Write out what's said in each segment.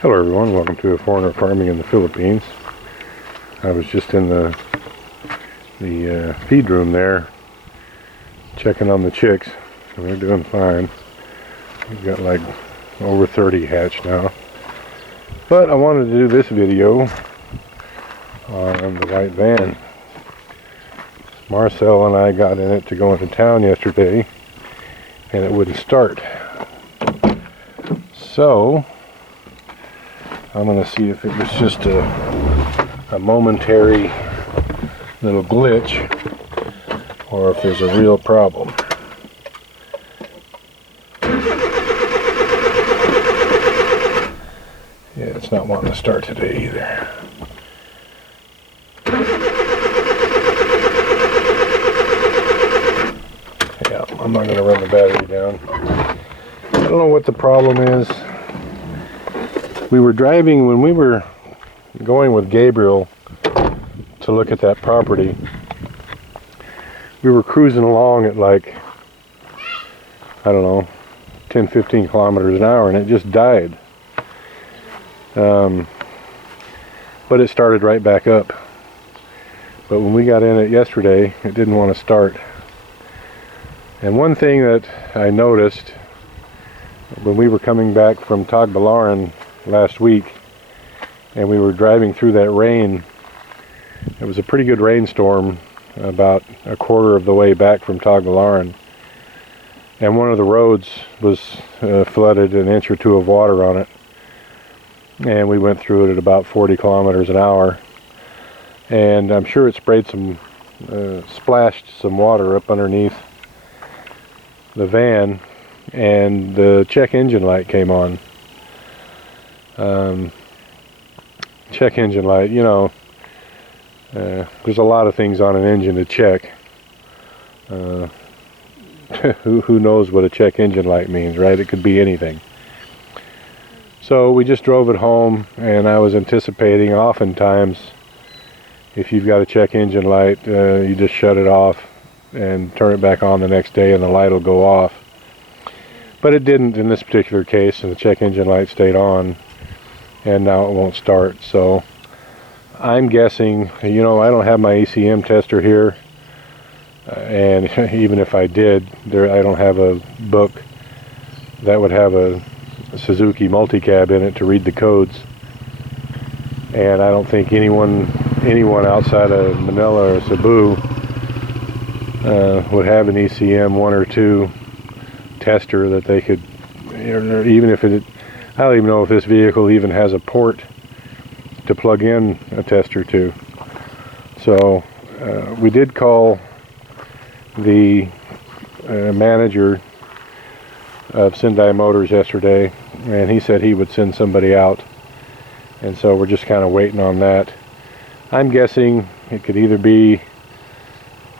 Hello everyone, welcome to A Foreigner Farming in the Philippines. I was just in the feed room there checking on the chicks, and they're doing fine. We've got like over 30 hatched now. But I wanted to do this video on the white van. Marcel and I got in it to go into town yesterday and it wouldn't start. So I'm going to see if it was just a momentary little glitch or if there's a real problem. Yeah, it's not wanting to start today either. Yeah, I'm not going to run the battery down. I don't know what the problem is. We were driving when we were going with Gabriel to look at that property. We were cruising along at like, I don't know, 10-15 kilometers an hour, and it just died. But it started right back up. But when we got in it yesterday, it didn't want to start. And one thing that I noticed when we were coming back from Tagbilaran last week and we were driving through that rain, it was a pretty good rainstorm about a quarter of the way back from Tagbilaran, and one of the roads was flooded, an inch or two of water on it, and we went through it at about 40 kilometers an hour, and I'm sure it sprayed some splashed some water up underneath the van, and the check engine light came on. Check engine light, you know, there's a lot of things on an engine to check. Who knows what a check engine light means, right? It could be anything. So we just drove it home, and I was anticipating, oftentimes if you've got a check engine light, you just shut it off and turn it back on the next day and the light will go off. But it didn't in this particular case, and the check engine light stayed on, and now it won't start. So I'm guessing, you know, I don't have my ACM tester here, and even if I did, I don't have a book that would have a Suzuki multicab in it to read the codes, and I don't think anyone outside of Manila or Cebu would have an ECM 1 or 2 tester that they could, or even if it, I don't even know if this vehicle even has a port to plug in a tester to. So we did call the manager of Sendai Motors yesterday, and he said he would send somebody out, and so we're just kind of waiting on that. I'm guessing it could either be,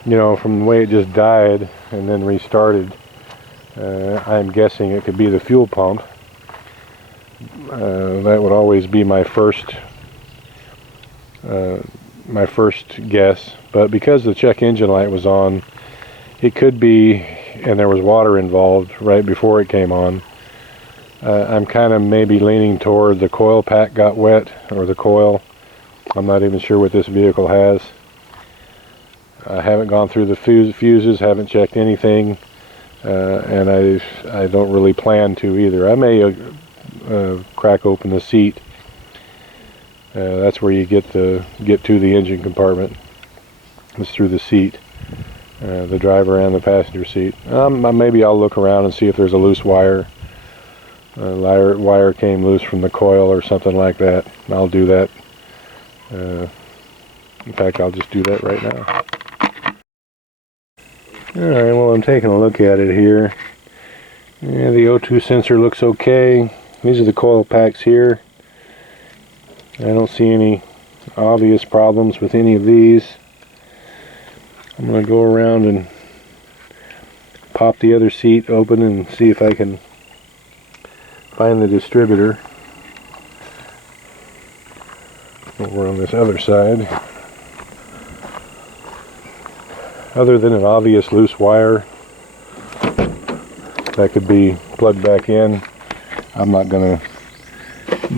you know, from the way it just died and then restarted, I'm guessing it could be the fuel pump. That would always be my first guess, but because the check engine light was on, it could be, and there was water involved right before it came on. I'm kind of maybe leaning toward the coil pack got wet, or the coil. I'm not even sure what this vehicle has. I haven't gone through the fuses, haven't checked anything, and I don't really plan to either. I may crack open the seat. That's where you get to the engine compartment. It's through the seat, the driver and the passenger seat. Maybe I'll look around and see if there's a loose wire. Wire came loose from the coil or something like that. I'll do that. In fact, I'll just do that right now. Alright, well, I'm taking a look at it here. Yeah, the O2 sensor looks okay. These are the coil packs here. I don't see any obvious problems with any of these. I'm going to go around and pop the other seat open and see if I can find the distributor over on this other side. Other than an obvious loose wire that could be plugged back in, I'm not going to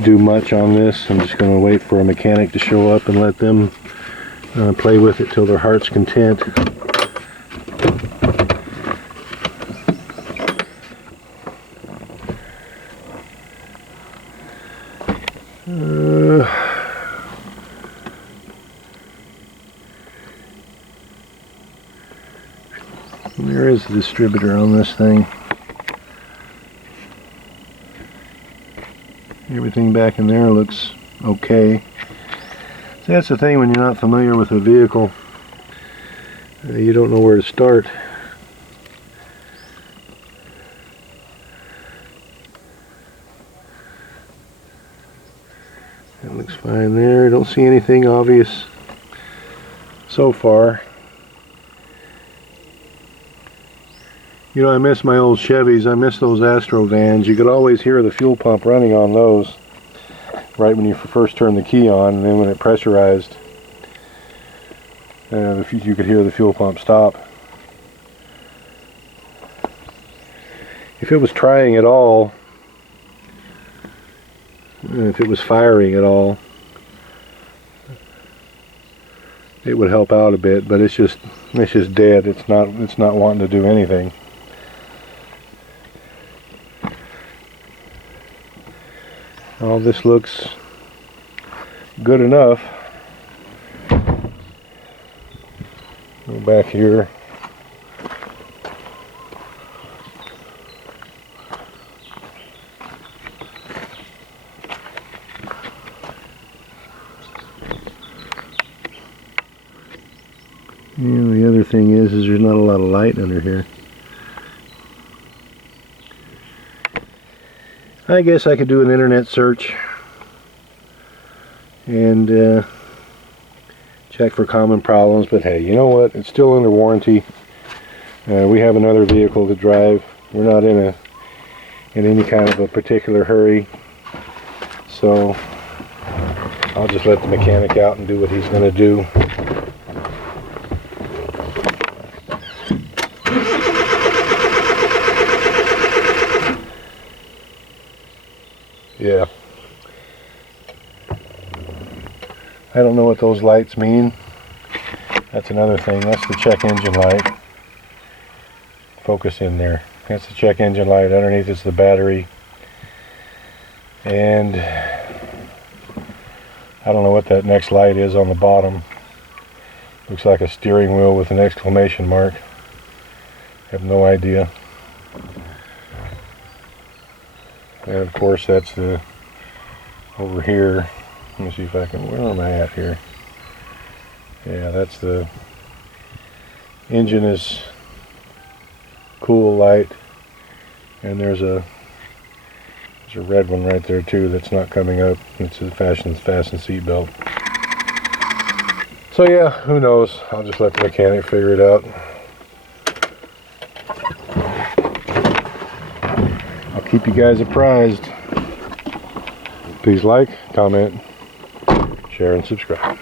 do much on this. I'm just going to wait for a mechanic to show up and let them play with it till their heart's content. There is a distributor on this thing. Everything back in there looks okay. See, that's the thing when you're not familiar with a vehicle. You don't know where to start. That looks fine there. Don't see anything obvious so far. You know, I miss my old Chevys. I miss those Astro vans. You could always hear the fuel pump running on those right when you first turn the key on, and then when it pressurized, you could hear the fuel pump stop. If it was trying at all, if it was firing at all, it would help out a bit, but it's just dead. It's not wanting to do anything. All this looks good enough. Go back here. And the other thing is there's not a lot of light under here. I guess I could do an internet search and check for common problems, but hey, you know what? It's still under warranty. We have another vehicle to drive. We're not in any kind of a particular hurry, so I'll just let the mechanic out and do what he's going to do. Yeah. I don't know what those lights mean. That's another thing. That's the check engine light. Focus in there. That's the check engine light. Underneath is the battery. And I don't know what that next light is on the bottom. Looks like a steering wheel with an exclamation mark. I have no idea. And of course that's the over here. Let me see if I can, where am I at here? Yeah, that's the engine is cool light, and there's a red one right there too that's not coming up. It's a fasten seat belt. So yeah, who knows? I'll just let the mechanic figure it out. I'll keep you guys apprised. Please like, comment, share, and subscribe.